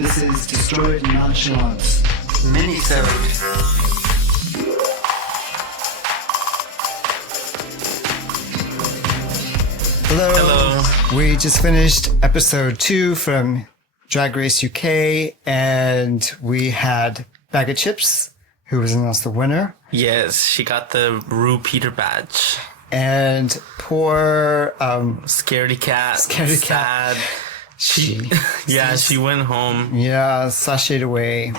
This is Destroyed Nonchalance. Minisode. Hello. We just finished episode 2 from Drag Race UK, and we had Bag of Chips, who was announced the winner. Yes, she got the Rue Peter badge. And poor Scaredy Cat. Scaredy Cat. Sad. She went home. Yeah, sashayed away.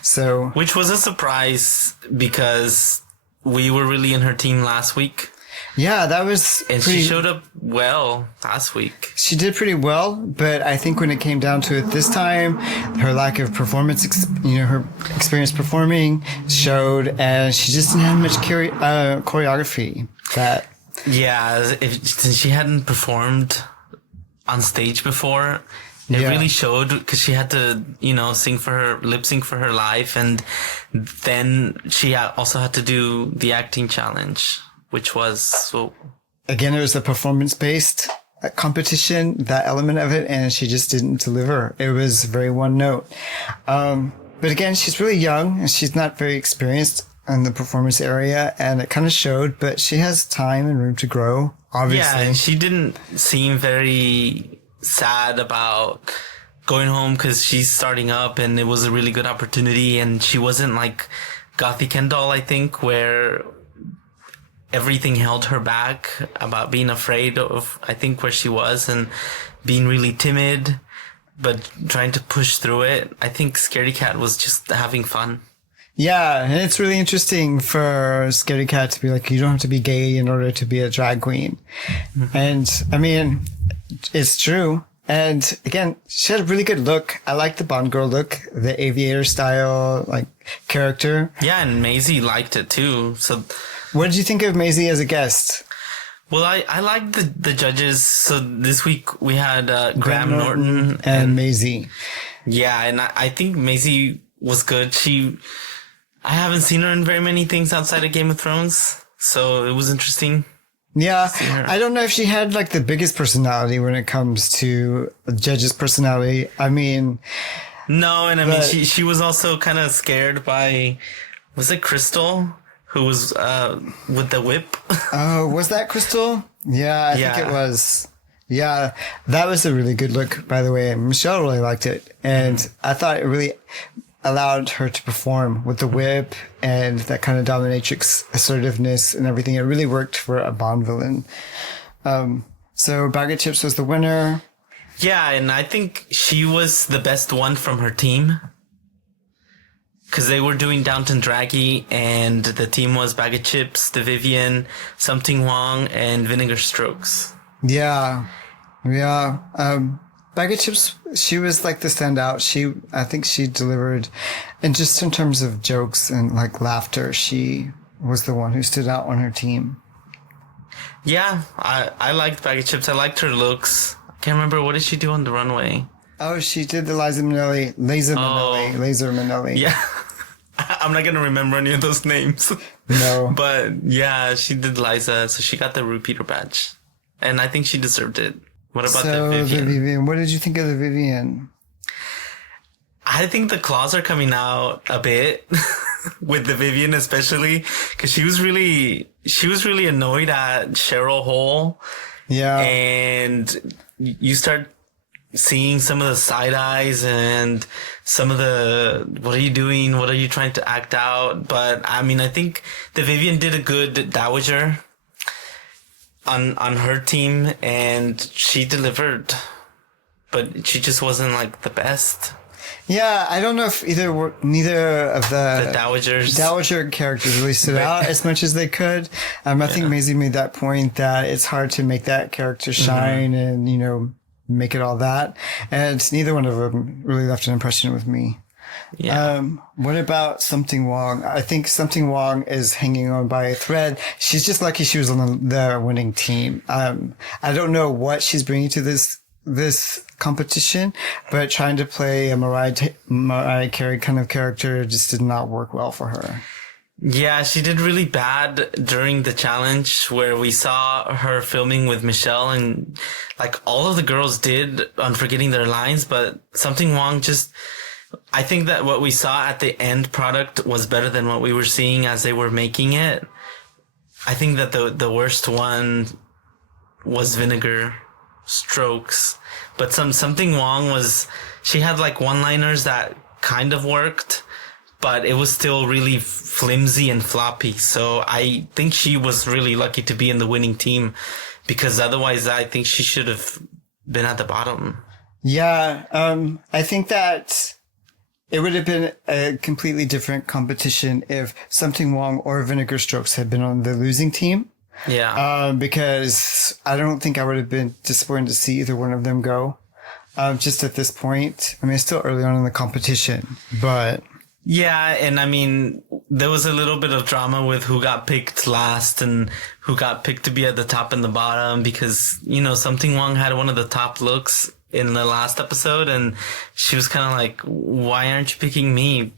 So, which was a surprise because we were really in her team last week. Yeah, that was she showed up well last week. She did pretty well, but I think when it came down to it this time, her lack of performance, her experience performing showed, and she just didn't have much choreography. Since she hadn't performed on stage before, it really showed because she had to, lip sync for her life, and then she also had to do the acting challenge. Which was so... Again, it was a performance-based competition, that element of it, and she just didn't deliver. It was very one note. But again, she's really young, and she's not very experienced in the performance area, and it kind of showed, but she has time and room to grow, obviously. Yeah, and she didn't seem very sad about going home because she's starting up, and it was a really good opportunity, and she wasn't like Gothy Kendall, I think, where... everything held her back about being afraid of, I think, where she was and being really timid, but trying to push through it. I think Scaredy Cat was just having fun. Yeah, and it's really interesting for Scaredy Cat to be like, you don't have to be gay in order to be a drag queen. Mm-hmm. And, I mean, it's true. And again, she had a really good look. I like the Bond girl look, the aviator style, character. Yeah, and Maisie liked it too. So... What did you think of Maisie as a guest? Well, I liked the judges. So this week we had Graham Norton and Maisie. Yeah, and I think Maisie was good. I haven't seen her in very many things outside of Game of Thrones, so it was interesting. Yeah, I don't know if she had the biggest personality when it comes to a judge's personality. I mean... No, and I mean, she was also kind of scared by... Was it Crystal? Who was with the whip? Oh, was that Crystal? Yeah, I think it was. Yeah, that was a really good look, by the way. Michelle really liked it. And I thought it really allowed her to perform with the whip and that kind of dominatrix assertiveness and everything. It really worked for a Bond villain. So Bag of Chips was the winner. Yeah, and I think she was the best one from her team. Because they were doing Downton Draggy, and the team was Bag of Chips, The Vivian, Something Wong, and Vinegar Strokes. Yeah. Bag of Chips, she was the standout. I think she delivered, and just in terms of jokes and laughter, she was the one who stood out on her team. Yeah, I liked Bag of Chips. I liked her looks. I can't remember, what did she do on the runway? Oh, she did the Laser Minnelli. Yeah. I'm not going to remember any of those names. No. But yeah, she did Liza, so she got the Rue Peter badge. And I think she deserved it. What about the Vivian? What did you think of the Vivian? I think the claws are coming out a bit with the Vivian, especially because she was really annoyed at Cheryl Hole. Yeah. And you start seeing some of the side eyes and some of the, what are you doing? What are you trying to act out? But I mean, I think the Vivian did a good dowager on her team, and she delivered, but she just wasn't the best. Yeah, I don't know if neither of the dowager characters really stood out as much as they could. I think Maisie made that point that it's hard to make that character shine and, make it all that. And neither one of them really left an impression with me. Yeah. What about Something Wong? I think Something Wong is hanging on by a thread. She's just lucky she was on the winning team. I don't know what she's bringing to this competition, but trying to play a Mariah Carey kind of character just did not work well for her. Yeah, she did really bad during the challenge where we saw her filming with Michelle, and like all of the girls did on forgetting their lines, but something wrong just, I think that what we saw at the end product was better than what we were seeing as they were making it. I think that the worst one was Vinegar Strokes, but something wrong was she had like one-liners that kind of worked, but it was still really flimsy and floppy. So I think she was really lucky to be in the winning team, because otherwise I think she should have been at the bottom. Yeah. I think that it would have been a completely different competition if Something Wrong or Vinegar Strokes had been on the losing team. Yeah. Because I don't think I would have been disappointed to see either one of them go. Just at this point, I mean, it's still early on in the competition, but... Yeah, and I mean, there was a little bit of drama with who got picked last and who got picked to be at the top and the bottom, because, you know, Something Wrong had one of the top looks in the last episode, and she was kind of like, why aren't you picking me?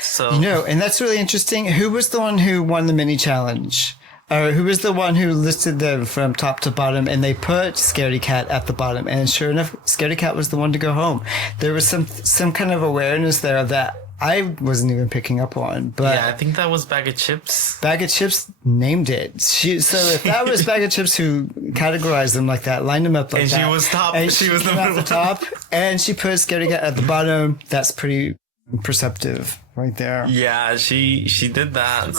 So, you know, and that's really interesting. Who was the one who won the mini challenge? Or who was the one who listed them from top to bottom, and they put Scaredy Cat at the bottom, and sure enough, Scaredy Cat was the one to go home. There was some kind of awareness there that I wasn't even picking up on, but yeah, I think that was Bag of Chips. Bag of Chips named it. So if that was Bag of Chips who categorized them like that, lined them up like and that, she was top, and she was at the top, and she put Scaredy Cat at the bottom, that's pretty perceptive right there. Yeah, she did that.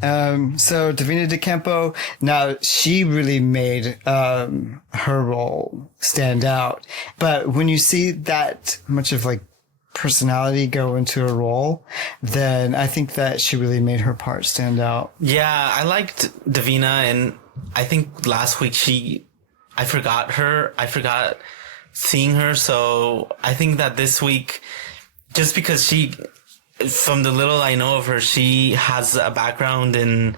So Davina De Campo, now she really made her role stand out, but when you see that much of like personality go into a role, then I think that she really made her part stand out. Yeah, I liked Davina, and I think last week I forgot seeing her, so I think that this week, just because from the little I know of her, she has a background in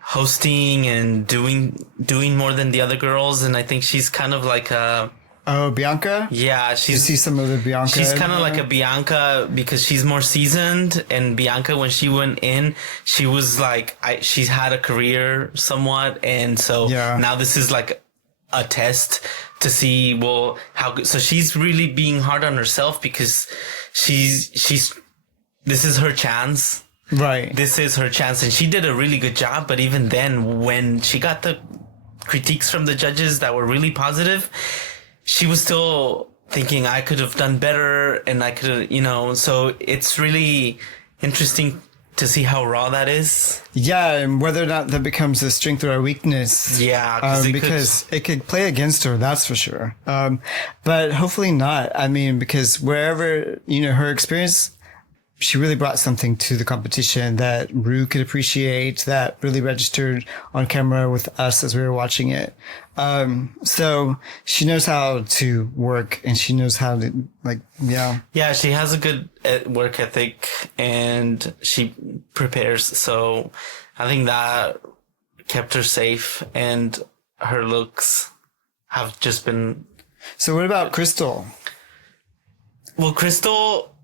hosting and doing more than the other girls, and I think she's kind of like a... Oh, Bianca? Yeah, you see some of the Bianca. She's kind of like a Bianca because she's more seasoned, and Bianca, when she went in, she was like, she's had a career somewhat, and so now this is like a test to see, well, how good. So she's really being hard on herself because this is her chance. Right. This is her chance, and she did a really good job, but even then, when she got the critiques from the judges that were really positive, she was still thinking, I could have done better, and I could have, you know, so it's really interesting to see how raw that is. Yeah, and whether or not that becomes a strength or a weakness. Yeah, because it could play against her, that's for sure. But hopefully not. I mean, because wherever, you know, her experience, she really brought something to the competition that Ru could appreciate, that really registered on camera with us as we were watching it. So she knows how to work, and she knows how to, like, yeah. Yeah, she has a good work ethic, and she prepares. So I think that kept her safe, and her looks have just been... So what about Crystal? Well, Crystal...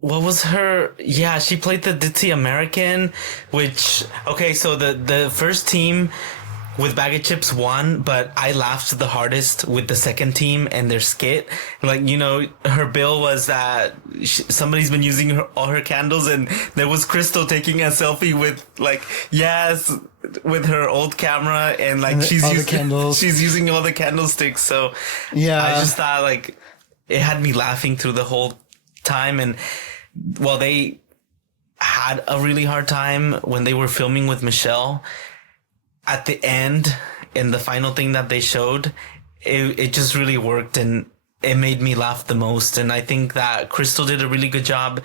What was her? Yeah, she played the ditzy American, which, okay, so the first team with Bag of Chips won, but I laughed the hardest with the second team and their skit. Like, you know, her bill was that somebody's been using all her candles, and there was Crystal taking a selfie with, like, with her old camera, and like she's using all the candlesticks. So yeah, I just thought, like, it had me laughing through the whole time. And well, they had a really hard time when they were filming with Michelle. At the end, in the final thing that they showed, it just really worked, and it made me laugh the most. And I think that Crystal did a really good job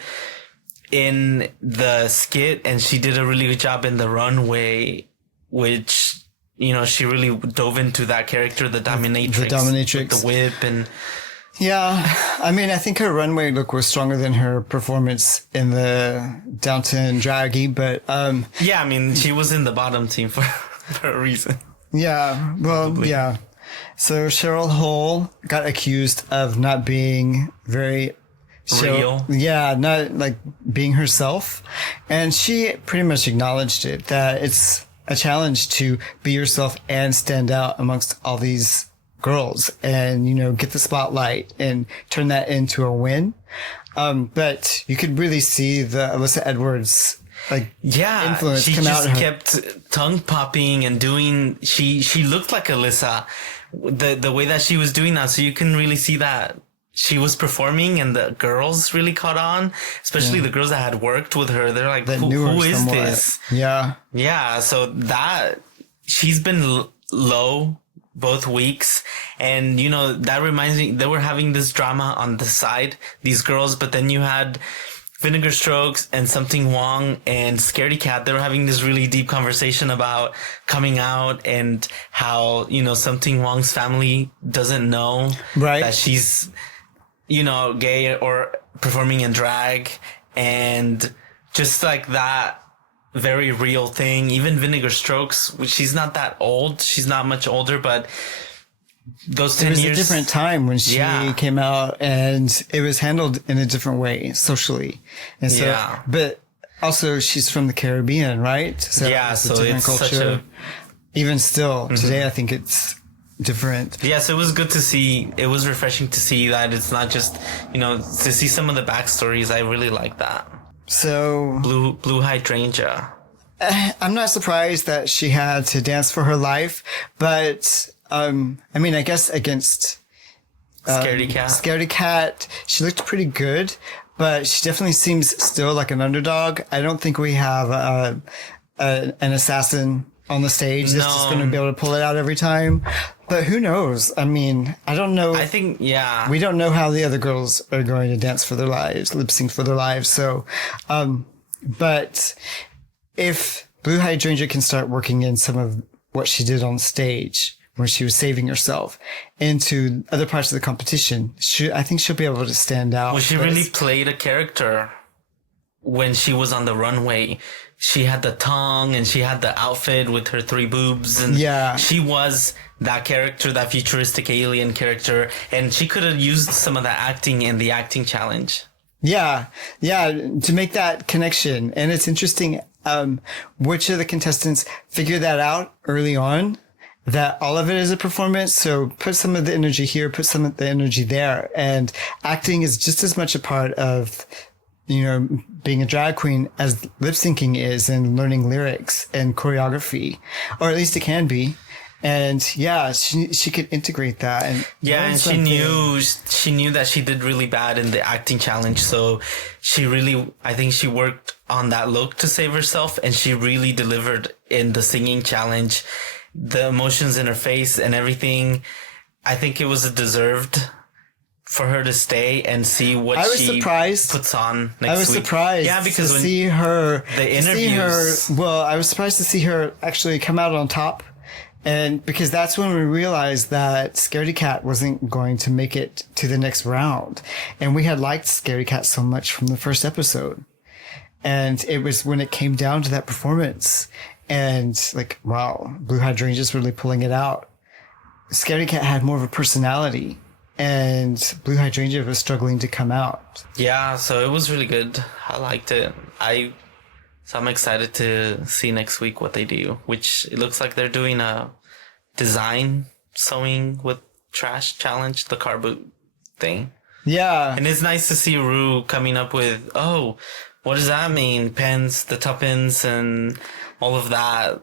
in the skit, and she did a really good job in the runway, which, you know, she really dove into that character, the dominatrix. With the whip and... Yeah, I mean, I think her runway look was stronger than her performance in the Downton Draggy, but... yeah, I mean, she was in the bottom team for a reason. Yeah, well, probably. Yeah. So Cheryl Hole got accused of not being very... real. Yeah, not like being herself. And she pretty much acknowledged it, that it's a challenge to be yourself and stand out amongst all these girls and, you know, get the spotlight and turn that into a win. But you could really see the Alyssa Edwards influence she come out. She just kept tongue popping and doing. She looked like Alyssa, the way that she was doing that. So you can really see that she was performing, and the girls really caught on, especially the girls that had worked with her. They're like, who is this? Yeah. So that she's been low both weeks. And, you know, that reminds me, they were having this drama on the side, these girls, but then you had Vinegar Strokes and Something Wong and Scaredy Cat. They were having this really deep conversation about coming out and how, you know, Something Wong's family doesn't know that she's, you know, gay or performing in drag, and just like that very real thing. Even Vinegar Strokes, which she's not that old. She's not much older, but those 10 years. It was a different time when she came out, and it was handled in a different way socially. And so, but also she's from the Caribbean, right? So so it's culture. Even still today, I think it's different. So it was good to see. It was refreshing to see that it's not just, you know, to see some of the backstories. I really like that. So Blue Hydrangea. I'm not surprised that she had to dance for her life, but I mean, I guess against Scaredy Cat, she looked pretty good, but she definitely seems still like an underdog. I don't think we have an assassin on the stage that's just going to be able to pull it out every time. But who knows? I mean, I don't know. I think, we don't know how the other girls are going to dance for their lives, lip sync for their lives. So, but if Blue Hydrangea can start working in some of what she did on stage when she was saving herself into other parts of the competition, I think she'll be able to stand out. Well, she really played a character when she was on the runway. She had the tongue and she had the outfit with her 3 boobs, and she was that character, that futuristic alien character, and she could have used some of that acting in the acting challenge. Yeah, to make that connection. And it's interesting, which of the contestants figured that out early on, that all of it is a performance. So put some of the energy here, put some of the energy there. And acting is just as much a part of, you know, being a drag queen as lip syncing is, and learning lyrics and choreography, or at least it can be. And she could integrate that. And and she knew that she did really bad in the acting challenge. So I think she worked on that look to save herself, and she really delivered in the singing challenge. The emotions in her face and everything, I think it was deserved for her to stay and see what she puts on next week. I was surprised because to see her, the interviews. I was surprised to see her actually come out on top. And because that's when we realized that Scaredy Cat wasn't going to make it to the next round. And we had liked Scaredy Cat so much from the first episode. And it was when it came down to that performance and like, wow, Blue Hydrangea's really pulling it out. Scaredy Cat had more of a personality, and Blue Hydrangea was struggling to come out. Yeah, so it was really good. I liked it. So I'm excited to see next week what they do, which it looks like they're doing a design sewing with trash challenge, the car boot thing. Yeah. And it's nice to see Ru coming up with, what does that mean? Pens, the tuppence, and all of that.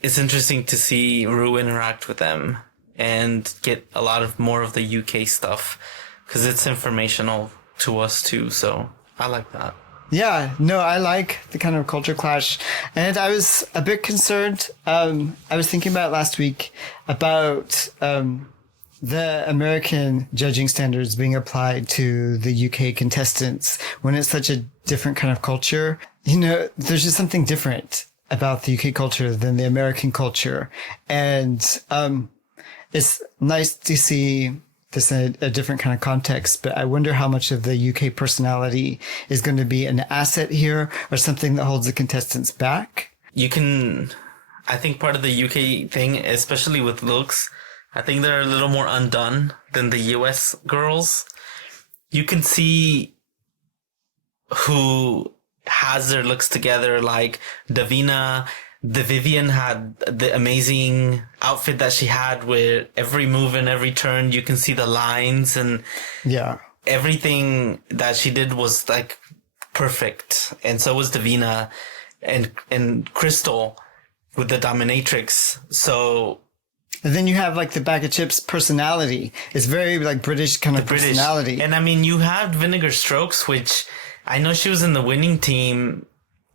It's interesting to see Ru interact with them and get a lot of more of the UK stuff, because it's informational to us too. So I like that. Yeah, no, I like the kind of culture clash. And I was a bit concerned. I was thinking about last week about the American judging standards being applied to the UK contestants when it's such a different kind of culture. You know, there's just something different about the UK culture than the American culture. And it's nice to see this in a different kind of context, but I wonder how much of the UK personality is going to be an asset here or something that holds the contestants back. I think part of the UK thing, especially with looks, I think they're a little more undone than the US girls. You can see who has their looks together, like Davina. The Vivian had the amazing outfit that she had with every move and every turn. You can see the lines and everything that she did was like perfect. And so was Davina and Crystal with the dominatrix. So. And then you have like the bag of chips personality. It's very like British kind of personality. And I mean, you had Vinegar Strokes, which I know she was in the winning team,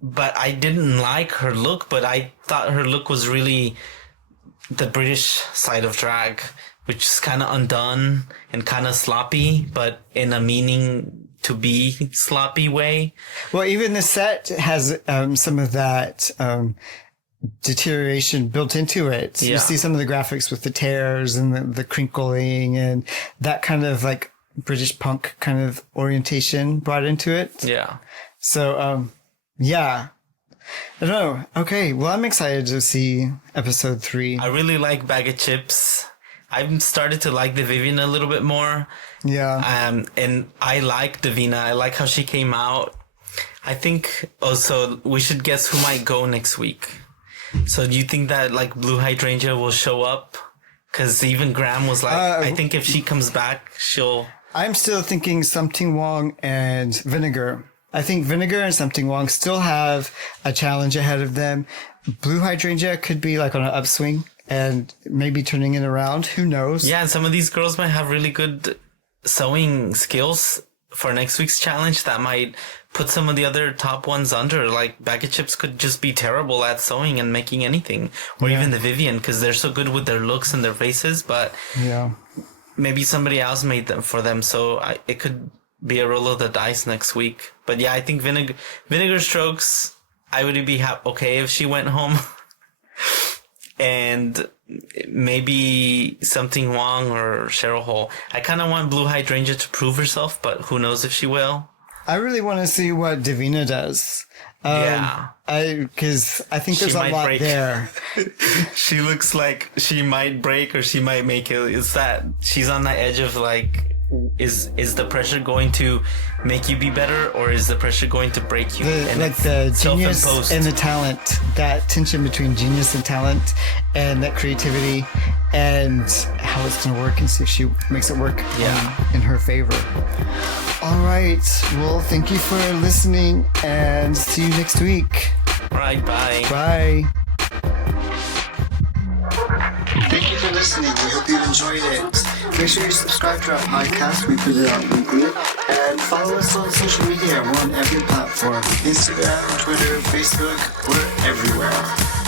but I didn't like her look, but I thought her look was really the British side of drag, which is kind of undone and kind of sloppy, but in a meaning to be sloppy way. Well, even the set has some of that deterioration built into it. You see some of the graphics with the tears and the crinkling and that kind of like British punk kind of orientation brought into it. Yeah. So, I don't know. Okay. Well, I'm excited to see episode 3. I really like Bag of Chips. I've started to like the Vivian a little bit more. Yeah. And I like Davina. I like how she came out. I think also we should guess who might go next week. So do you think that like Blue Hydrangea will show up? Because even Graham was like, I think if she comes back, she'll... I'm still thinking Something Wong and Vinegar. I think Vinegar and Something Wong still have a challenge ahead of them. Blue Hydrangea could be like on an upswing and maybe turning it around. Who knows? Yeah, and some of these girls might have really good sewing skills for next week's challenge that might put some of the other top ones under. Like Bag of Chips could just be terrible at sewing and making anything. Or even the Vivian, because they're so good with their looks and their faces. But maybe somebody else made them for them. So it could be a roll of the dice next week. But yeah, I think Vinegar Strokes, I would be okay if she went home. And maybe Something Wong or Cheryl Hole. I kind of want Blue Hydrangea to prove herself, but who knows if she will. I really want to see what Davina does. Because I think there's a lot there. She looks like she might break or she might make it. It's that she's on the edge of like, is the pressure going to make you be better or is the pressure going to break you? Like the genius and the talent, that tension between genius and talent and that creativity and how it's going to work and see if she makes it work in her favor. All right. Well, thank you for listening and see you next week. All right. Bye. Bye. Thank you for listening. We hope you enjoyed it. Make sure you subscribe to our podcast. We put it out weekly. And follow us on social media. We're on every platform. Instagram, Twitter, Facebook. We're everywhere.